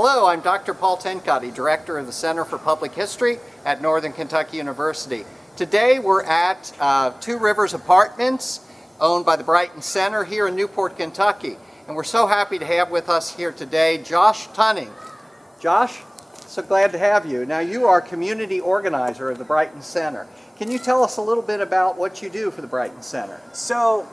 Hello, I'm Dr. Paul Tencotti, Director of the Center for Public History at Northern Kentucky University. Today we're at Two Rivers Apartments, owned by the Brighton Center here in Newport, Kentucky. And we're so happy to have with us here today Josh Tunning. Josh, so glad to have you. Now you are community organizer of the Brighton Center. Can you tell us a little bit about what you do for the Brighton Center? So,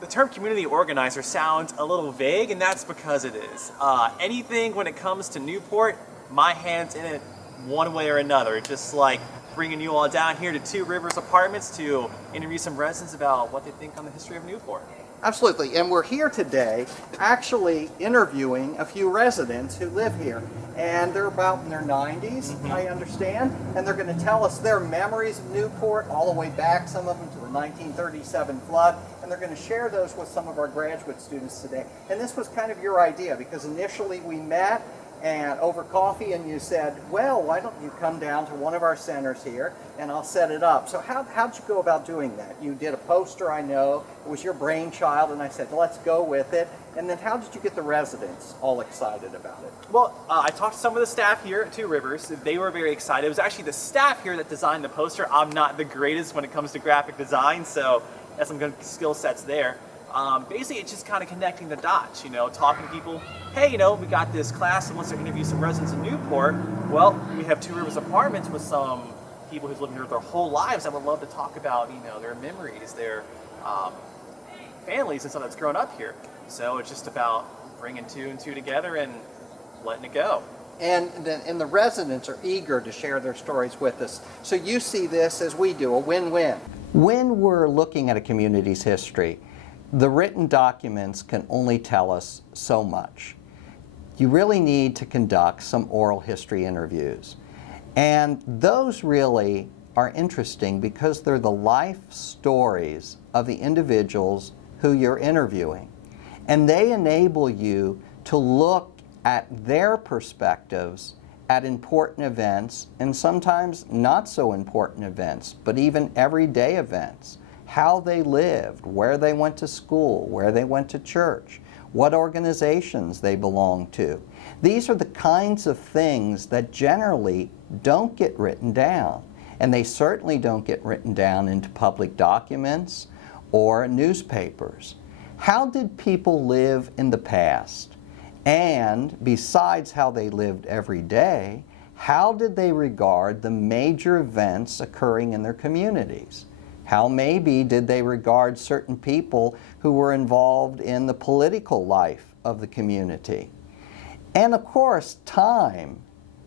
the term community organizer sounds a little vague, and that's because it is. Anything when it comes to Newport, my hand's in it one way or another. Just like bringing you all down here to Two Rivers Apartments to interview some residents about what they think on the history of Newport. Absolutely, and we're here today actually interviewing a few residents who live here. And they're about in their 90s, I understand, and they're going to tell us their memories of Newport all the way back, some of them to the 1937 flood, and they're going to share those with some of our graduate students today. And this was kind of your idea, because initially we met and over coffee, and you said, well, why don't you come down to one of our centers here and I'll set it up. So how'd you go about doing that? You did a poster, I know, it was your brainchild, and I said, let's go with it. And then how did you get the residents all excited about it? Well, I talked to some of the staff here at Two Rivers. They were very excited. It was actually the staff here that designed the poster. I'm not the greatest when it comes to graphic design, so that's some good skill sets there. Basically, it's just kind of connecting the dots, talking to people. Hey, we got this class that wants to interview some residents in Newport. Well, we have Two Rivers Apartments with some people who've lived here their whole lives that would love to talk about, their memories, their families and stuff that's grown up here. So it's just about bringing two and two together and letting it go. And the residents are eager to share their stories with us. So you see this as we do, a win-win. When we're looking at a community's history, the written documents can only tell us so much. You really need to conduct some oral history interviews. And those really are interesting because they're the life stories of the individuals who you're interviewing. And they enable you to look at their perspectives at important events, and sometimes not so important events, but even everyday events. How they lived, where they went to school, where they went to church, what organizations they belonged to. These are the kinds of things that generally don't get written down, and they certainly don't get written down into public documents or newspapers. How did people live in the past? And besides how they lived every day, how did they regard the major events occurring in their communities? How maybe did they regard certain people who were involved in the political life of the community? And of course, time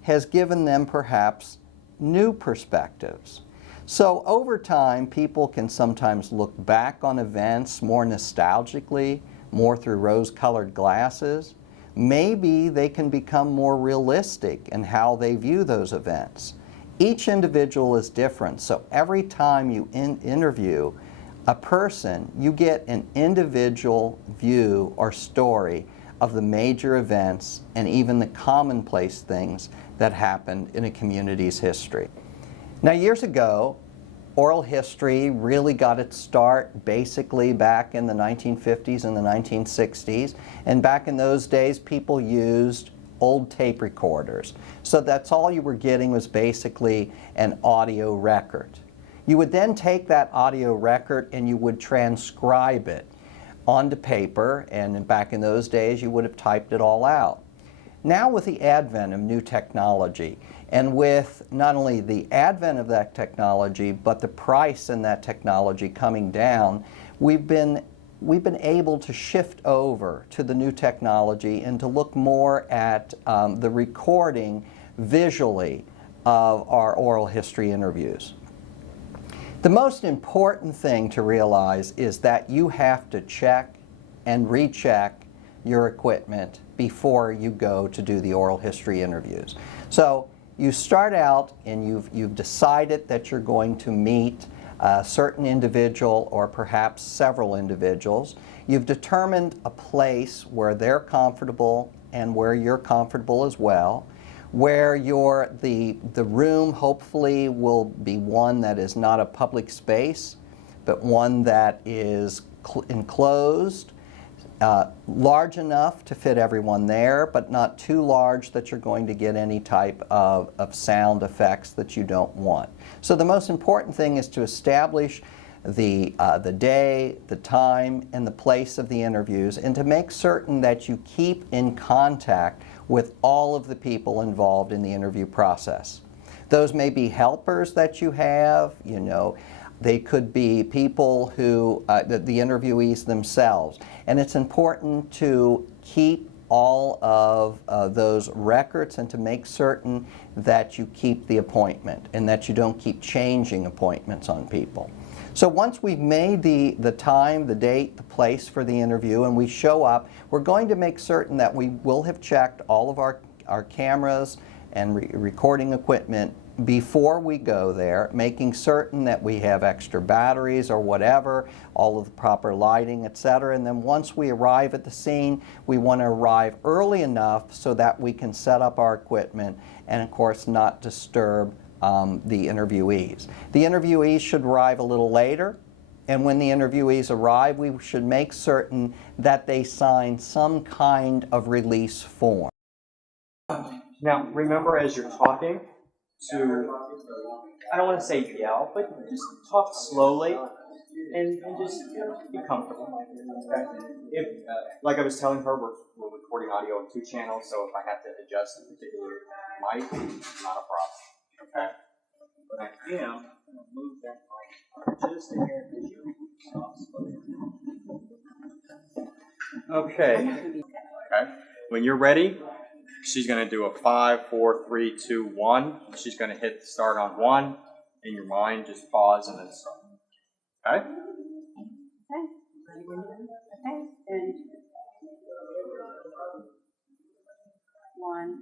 has given them perhaps new perspectives. So over time, people can sometimes look back on events more nostalgically, more through rose-colored glasses. Maybe they can become more realistic in how they view those events. Each individual is different, so every time you interview a person, you get an individual view or story of the major events and even the commonplace things that happened in a community's history. Now, years ago, oral history really got its start basically back in the 1950s and the 1960s, and back in those days, people used old tape recorders. So that's all you were getting was basically an audio record. You would then take that audio record and you would transcribe it onto paper, and back in those days you would have typed it all out. Now with the advent of new technology, and with not only the advent of that technology, but the price in that technology coming down, we've been able to shift over to the new technology and to look more at the recording visually of our oral history interviews. The most important thing to realize is that you have to check and recheck your equipment before you go to do the oral history interviews. So you start out and you've decided that you're going to meet a certain individual or perhaps several individuals. You've determined a place where they're comfortable and where you're comfortable as well, where the room hopefully will be one that is not a public space, but one that is enclosed, large enough to fit everyone there, but not too large that you're going to get any type of sound effects that you don't want. So the most important thing is to establish the day, the time, and the place of the interviews, and to make certain that you keep in contact with all of the people involved in the interview process. Those may be helpers that you have, you know, they could be people who, the interviewees themselves. And it's important to keep all of those records and to make certain that you keep the appointment and that you don't keep changing appointments on people. So once we've made the time, the date, the place for the interview, and we show up, we're going to make certain that we will have checked all of our cameras and recording equipment before we go there, making certain that we have extra batteries or whatever, all of the proper lighting, etc. And then once we arrive at the scene, we want to arrive early enough so that we can set up our equipment and, of course, not disturb the interviewees. The interviewees should arrive a little later, and when the interviewees arrive, we should make certain that they sign some kind of release form. Now, remember as you're talking to, I don't want to say yell, but just talk slowly and just be comfortable. Okay? If, like I was telling her, we're recording audio on 2 channels, so if I have to adjust a particular mic, not a problem. Okay? But I am going to move that mic just a hair because you Okay. Okay. When you're ready, she's going to do a 5, 4, 3, 2, 1. She's going to hit start on 1. In your mind, just pause and then start. Okay? Okay. Okay. And 1.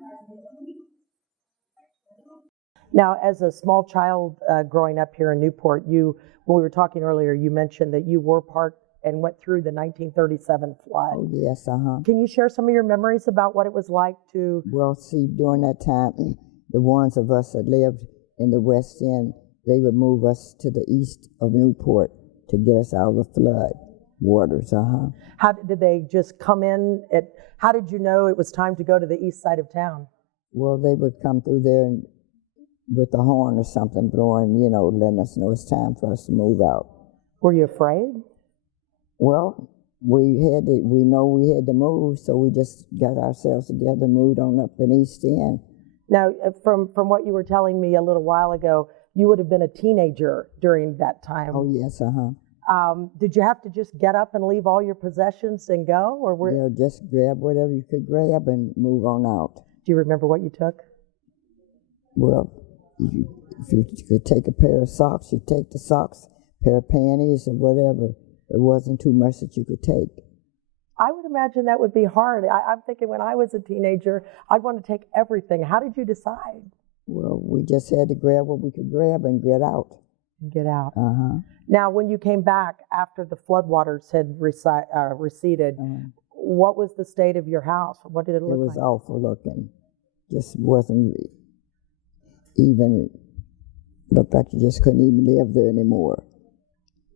Now, as a small child growing up here in Newport, when we were talking earlier, you mentioned that you were part and went through the 1937 flood. Oh, yes, Can you share some of your memories about what it was like to... Well, see, during that time, the ones of us that lived in the West End, they would move us to the east of Newport to get us out of the flood waters, How did they just come in? How did you know it was time to go to the east side of town? Well, they would come through there and with a horn or something blowing, you know, letting us know it's time for us to move out. Were you afraid? Well, we know we had to move, so we just got ourselves together, moved on up in East End. Now, from what you were telling me a little while ago, you would have been a teenager during that time. Oh, yes, Did you have to just get up and leave all your possessions and go, or were? Yeah, just grab whatever you could grab and move on out. Do you remember what you took? Well, if you could take a pair of socks, you take the socks, pair of panties or whatever. It wasn't too much that you could take. I would imagine that would be hard. I'm thinking when I was a teenager, I'd want to take everything. How did you decide? Well, we just had to grab what we could grab and get out. Get out. Now, when you came back after the floodwaters had receded, what was the state of your house? What did it look like? It was awful looking. Just wasn't even, looked like you just couldn't even live there anymore.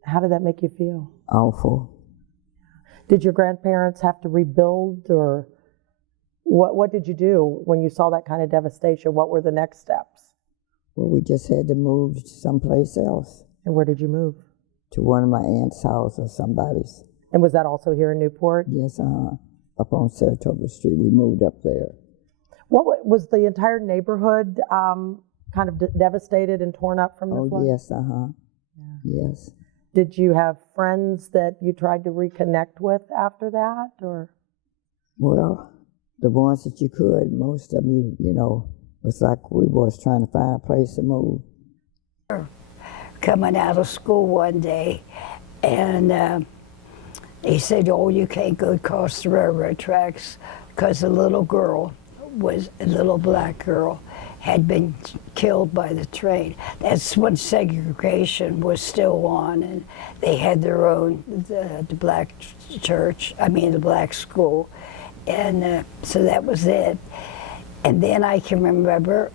How did that make you feel? Awful. Did your grandparents have to rebuild, or what did you do when you saw that kind of devastation? What were the next steps? Well, we just had to move someplace else. And where did you move? To one of my aunt's house or somebody's. And was that also here in Newport? Yes, up on Saratoga Street. We moved up there. What was the entire neighborhood kind of devastated and torn up from the flood? Oh, yes, Yes. Did you have friends that you tried to reconnect with after that, or? Well, the ones that you could, most of them, you know, was like we was trying to find a place to move. Coming out of school one day, and he said, "Oh, you can't go across the railroad tracks because a little black girl had been killed by the train." That's when segregation was still on, and they had their own, the black church, the black school. And so that was it. And then I can remember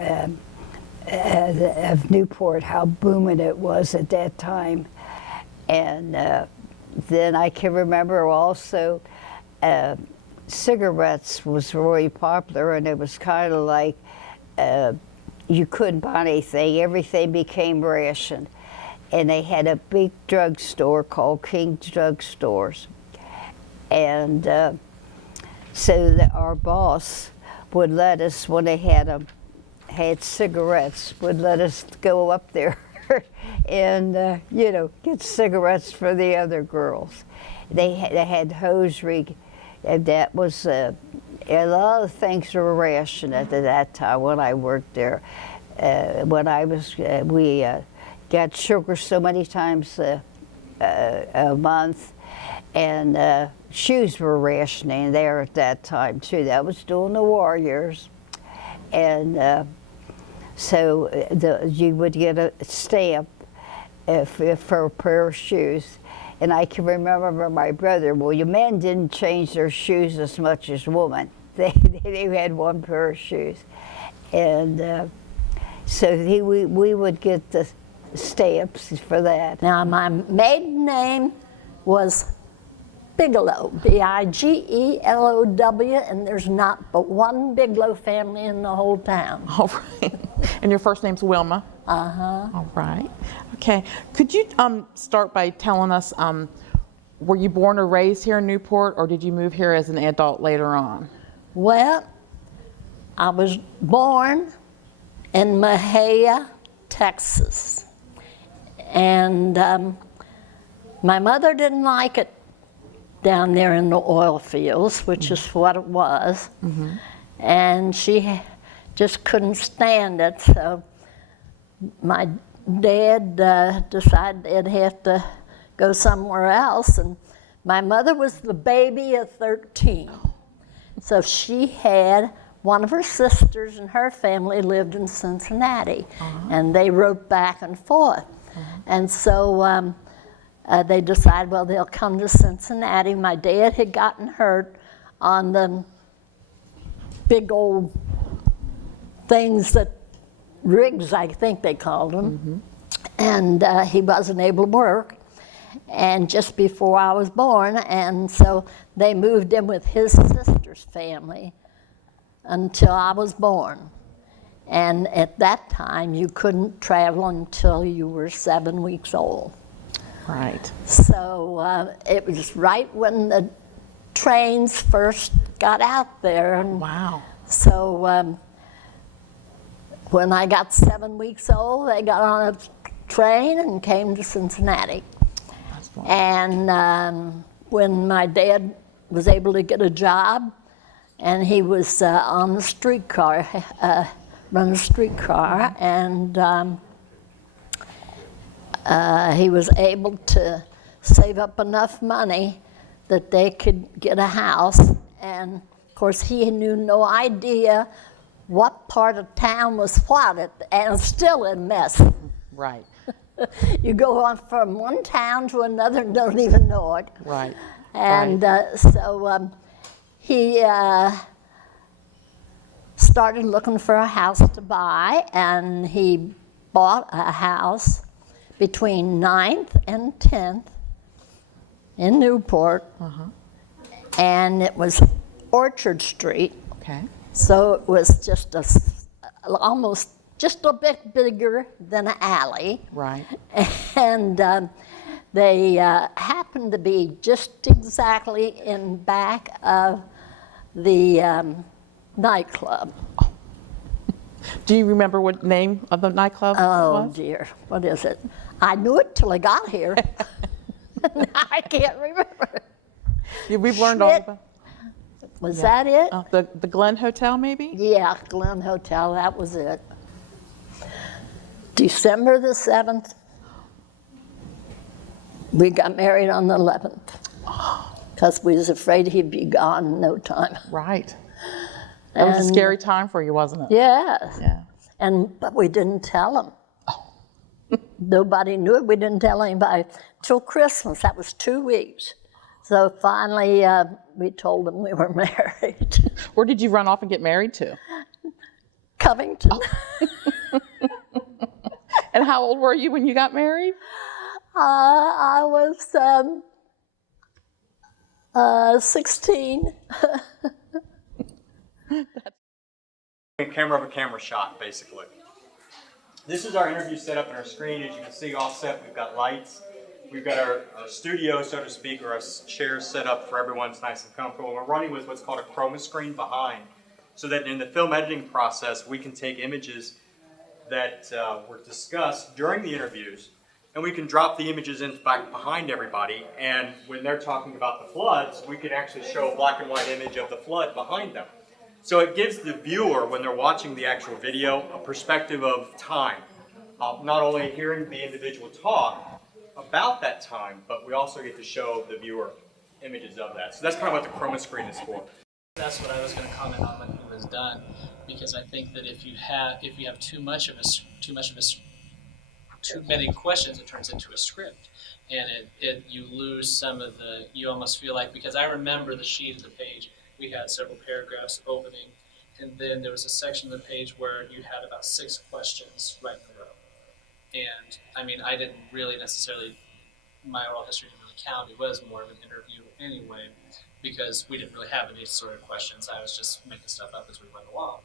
of Newport, how booming it was at that time. And then I can remember also cigarettes was really popular, and it was kind of like you couldn't buy anything. Everything became rationed. And they had a big drugstore called King's Drugstores. And so our boss would let us, when they had cigarettes, would let us go up there and, you know, get cigarettes for the other girls. They had hosiery, and that was, a lot of things were rationed at that time when I worked there. When I was, we got sugar so many times a month, and shoes were rationing there at that time too. That was during the war years, and so you would get a stamp for a pair of shoes. And I can remember my brother, well, your men didn't change their shoes as much as women. They had one pair of shoes. And so we would get the stamps for that. Now, my maiden name was Bigelow, Bigelow, and there's not but one Bigelow family in the whole town. All right. And your first name's Wilma? Uh-huh. All right. Okay. Could you start by telling us, were you born or raised here in Newport, or did you move here as an adult later on? Well, I was born in Mahia, Texas. And my mother didn't like it down there in the oil fields, which is what it was. Mm-hmm. And she just couldn't stand it. So my dad decided they'd have to go somewhere else. And my mother was the baby of 13. So she had one of her sisters and her family lived in Cincinnati. Uh-huh. And they rode back and forth. Uh-huh. And so they decided, well, they'll come to Cincinnati. My dad had gotten hurt on the big old things that, rigs, I think they called them. Mm-hmm. And he wasn't able to work. And just before I was born, and so they moved in with his sister's family until I was born. And at that time, you couldn't travel until you were 7 weeks old. Right. So it was right when the trains first got out there. And wow. So when I got 7 weeks old, they got on a train and came to Cincinnati. And when my dad was able to get a job, and he was on the streetcar, running a streetcar, and he was able to save up enough money that they could get a house. And of course, he knew no idea what part of town was what, and it's still a mess. Right. You go on from one town to another and don't even know it. Right. And so he started looking for a house to buy, and he bought a house between 9th and 10th in Newport. Uh-huh. And it was Orchard Street. Okay. So it was just almost just a bit bigger than an alley. Right. And they happened to be just exactly in back of the nightclub. Do you remember what name of the nightclub was? Oh dear, what is it? I knew it till I got here. I can't remember. We've learned all about. Was that it? The Glen Hotel, maybe? Yeah, Glen Hotel, that was it. December the 7th, we got married on the 11th, because we was afraid he'd be gone in no time. Right. That was a scary time for you, wasn't it? Yes. Yeah. But we didn't tell him. Oh. Nobody knew it. We didn't tell anybody till Christmas. That was 2 weeks. So finally, we told him we were married. Where did you run off and get married to? Covington. Oh. And how old were you when you got married? I was 16. Camera of a camera shot, basically. This is our interview setup on our screen. As you can see, offset, we've got lights. We've got our studio, so to speak, or our chairs set up for everyone's nice and comfortable. We're running with what's called a chroma screen behind, so that in the film editing process, we can take images that were discussed during the interviews, and we can drop the images in back behind everybody, and when they're talking about the floods, we can actually show a black and white image of the flood behind them. So it gives the viewer, when they're watching the actual video, a perspective of time. Not only hearing the individual talk about that time, but we also get to show the viewer images of that. So that's kind of what the chroma screen is for. That's what I was going to comment on when he was done, because I think that if you have too many questions, it turns into a script, and you lose some of the. You almost feel like, because I remember the sheet of the page, we had several paragraphs opening, and then there was a section of the page where you had about 6 questions right in a row, and I mean, I didn't really necessarily. My oral history didn't really count. It was more of an interview anyway, because we didn't really have any sort of questions. I was just making stuff up as we went along.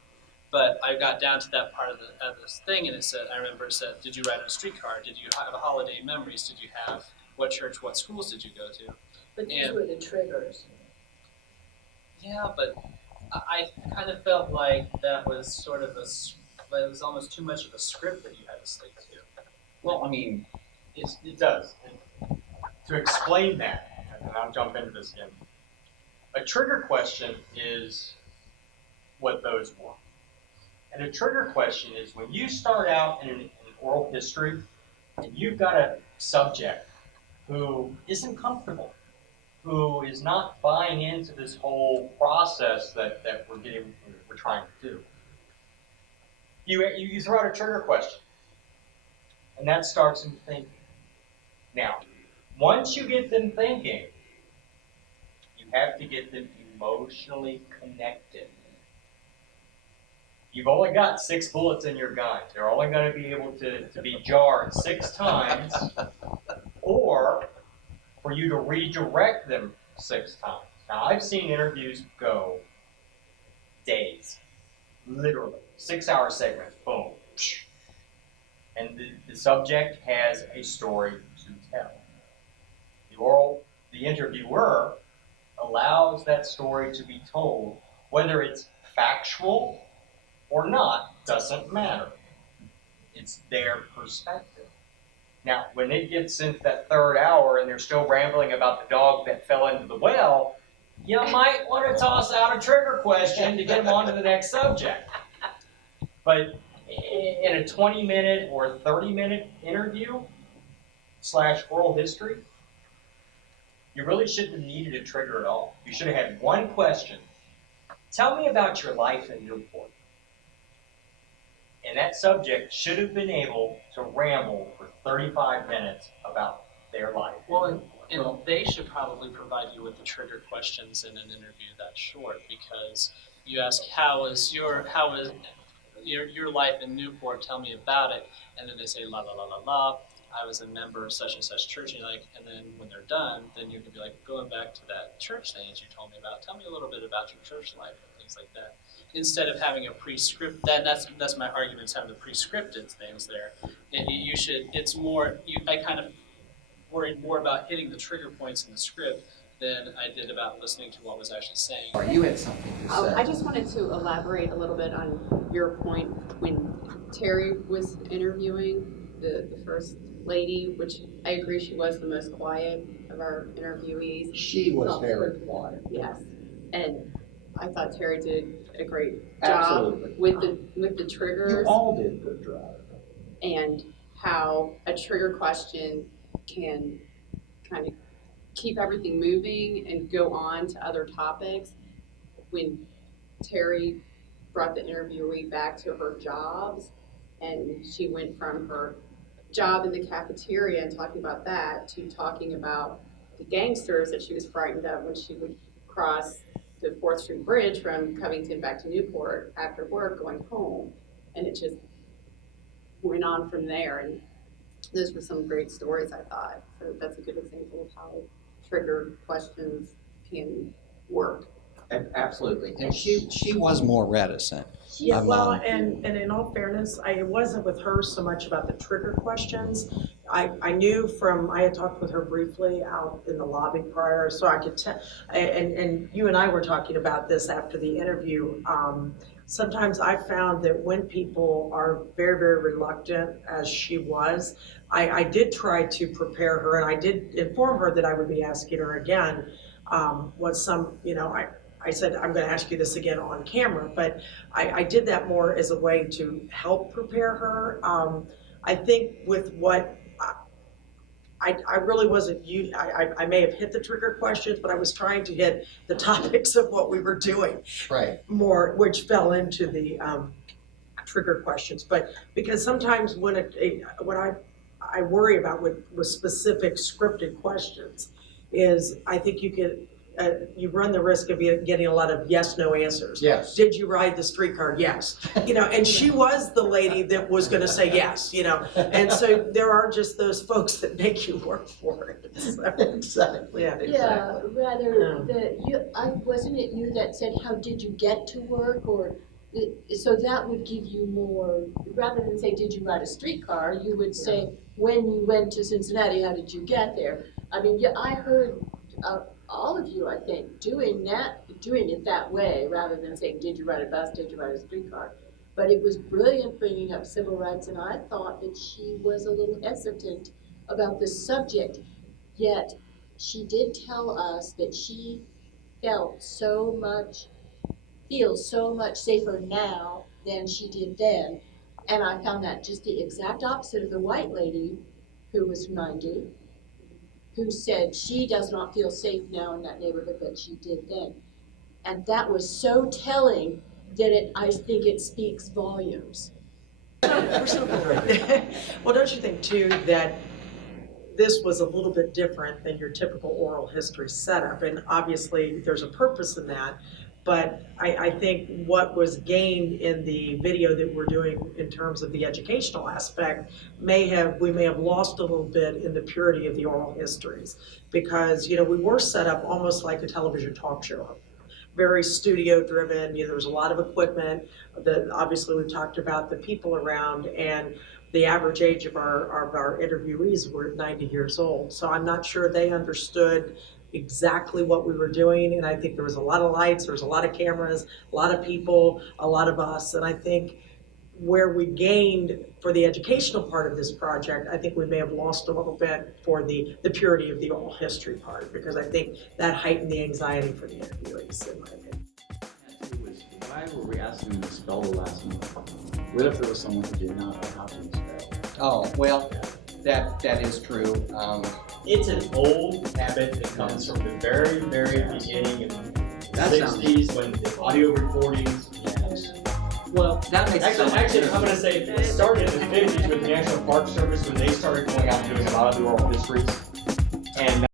But I got down to that part of this thing, and I remember it said, did you ride on a streetcar? Did you have a holiday memories? Did you have, what church, what schools did you go to? But these were the triggers. Yeah, but I kind of felt like that was sort of it was almost too much of a script that you had to stick to. Well, I mean, it does. And to explain that, and I'll jump into this again, a trigger question is what those were. And a trigger question is when you start out in an oral history and you've got a subject who isn't comfortable, who is not buying into this whole process that we're trying to do. You throw out a trigger question, and that starts them thinking. Now, once you get them thinking, you have to get them emotionally connected. You've only got 6 bullets in your gun. They're only going to be able to be jarred 6 times, or for you to redirect them 6 times. Now, I've seen interviews go days, literally 6-hour segments, boom, and the subject has a story to tell. The interviewer allows that story to be told, whether it's factual or not, doesn't matter. It's their perspective. Now, when it gets into that 3rd hour and they're still rambling about the dog that fell into the well, you might want to toss out a trigger question to get them on to the next subject. But in a 20-minute or 30-minute interview / oral history, you really shouldn't have needed a trigger at all. You should have had one question. Tell me about your life in Newport. And that subject should have been able to ramble for 35 minutes about their life. Well, and they should probably provide you with the trigger questions in an interview that short, because you ask, how is your life in Newport? Tell me about it. And then they say, la, la, la, la, la. I was a member of such and such church, and and then when they're done, then you can be like, going back to that church thing that you told me about. Tell me a little bit about your church life and things like that. Instead of having a pre-script, that's my argument, is having the pre-scripted things there. You should. It's more. I kind of worried more about hitting the trigger points in the script than I did about listening to what was actually saying. You had something to say. I just wanted to elaborate a little bit on your point when Terry was interviewing the first lady, which I agree she was the most quiet of our interviewees. She was very quiet. Yes, and I thought Terry did a great job with the triggers. You all did a good job. And how a trigger question can kind of keep everything moving and go on to other topics. When Terry brought the interviewee back to her jobs, and she went from her job in the cafeteria and talking about that to talking about the gangsters that she was frightened of when she would cross the 4th Street Bridge from Covington back to Newport after work going home. And it just went on from there. And those were some great stories, I thought. So that's a good example of how trigger questions can work. Absolutely. And she was more reticent. Yeah, well, and in all fairness, it wasn't with her so much about the trigger questions. I knew from, I had talked with her briefly out in the lobby prior, so I could tell, and you and I were talking about this after the interview. Sometimes I found that when people are very, very reluctant, as she was, I did try to prepare her, and I did inform her that I would be asking her again, I said, I'm going to ask you this again on camera, but I did that more as a way to help prepare her. I think with what I really wasn't, I may have hit the trigger questions, but I was trying to hit the topics of what we were doing. Right. More, which fell into the trigger questions. But because sometimes when what I worry about with specific scripted questions is I think you run the risk of getting a lot of yes, no answers. Yes. Did you ride the streetcar? Yes. And she was the lady that was going to say yes, and so there are just those folks that make you work for it. So, Exactly. yeah. Yeah, rather wasn't it you that said, how did you get to work, so that would give you more, rather than say, did you ride a streetcar, you would say, when you went to Cincinnati, how did you get there? I mean, I heard all of you, I think, doing it that way, rather than saying, did you ride a bus, did you ride a streetcar? But it was brilliant bringing up civil rights, and I thought that she was a little hesitant about the subject, yet she did tell us that she feels so much safer now than she did then. And I found that just the exact opposite of the white lady who was 90, who said she does not feel safe now in that neighborhood that she did then. And that was so telling that I think it speaks volumes. We're so good. Well, don't you think too that this was a little bit different than your typical oral history setup? And obviously there's a purpose in that, but I think what was gained in the video that we're doing in terms of the educational aspect we may have lost a little bit in the purity of the oral histories, because we were set up almost like a television talk show, very studio driven. There was a lot of equipment. Obviously we talked about the people around, and the average age of our interviewees were 90 years old. So I'm not sure they understood exactly what we were doing. And I think there was a lot of lights, there was a lot of cameras, a lot of people, a lot of us. And I think where we gained for the educational part of this project, I think we may have lost a little bit for the purity of the oral history part, because I think that heightened the anxiety for the interviewees, in my opinion. Why were we asking them to spell the last name? What if there was someone who did not know how to spell? Oh, well, that is true. It's an old habit that comes from the very, very beginning of the 60s when the audio recordings. Well, that makes sense. Actually, I'm going to say it started in the 50s with the National Park Service when they started going out and doing a lot of the oral histories. And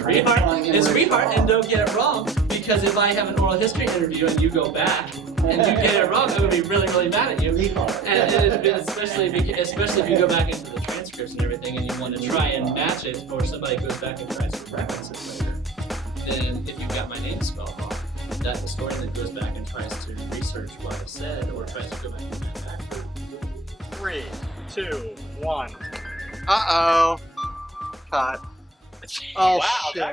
rehart, and don't get it wrong, because if I have an oral history interview and you go back and you get it wrong, I'm going to be really, really mad at you. And especially if you go back into the transcripts and everything and you want to try and match it, or somebody goes back and tries to reference it later, then if you've got my name spelled wrong, that historian that goes back and tries to research what I said or tries to go back and manufacture. 3, 2, 1. Uh-oh. Cut. Oh, wow, shit.